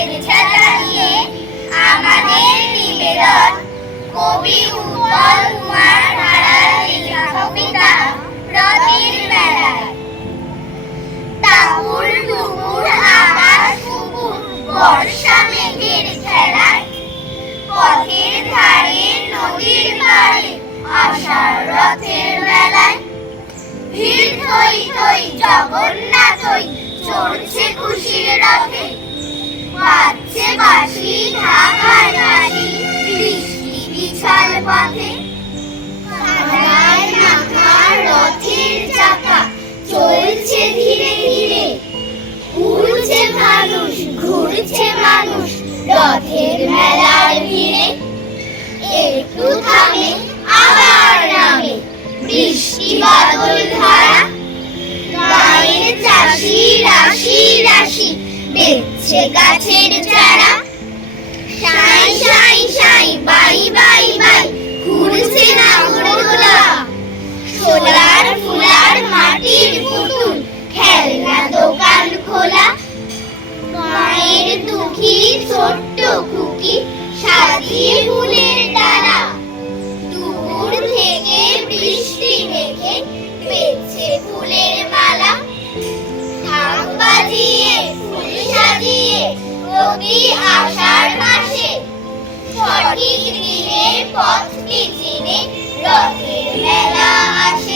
শুভেচ্ছা জানিয়ে আমাদের নিবেদন কবি উৎপল কুমার ধারার লেখা কবিতা রথের মেলায়। তাপুর টুকুর আকাশ কুকুর বর্ষা মেঘের খেলায়, পথের ধারে নদীর পাড়ে আষাঢ় রথের মেলায়। ভিড় থই থই জগন্নাথই চড়ছে খুশির রথে, বাজছে বাঁশি ঢাকার বাঁশি বৃষ্টি বিছাল পথে। কাদায় মাখা রথের চাকা চলছে ধীরে ধীরে, উড়ছে মানুষ ঘুরছে মানুষ রথের মেলার ভিড়ে। একটু থামে আবার নামে বৃষ্টি বাদল ধারা, গায়ের চাষি রাশি রাশি দেখছে গাছের চারা। সাই সাই সাই বাই বাই বাই ঘুরছে নাগরদোলা, সোলার ফুলার মাটির পুতুল খেলনা দোকান খোলা। মায়ের দুঃখী ছোট্ট খুকি সাজিয়ে ফুলের ডালা, দূর থেকে বৃষ্টি মেঘে পেচ্ছে ফুলের মালা। ঢাক বাজিয়ে ফুল সাজিয়ে রবি আষাঢ় মাসে, সঠিক দিনে পথটি চিনে রথের মেলা আসে।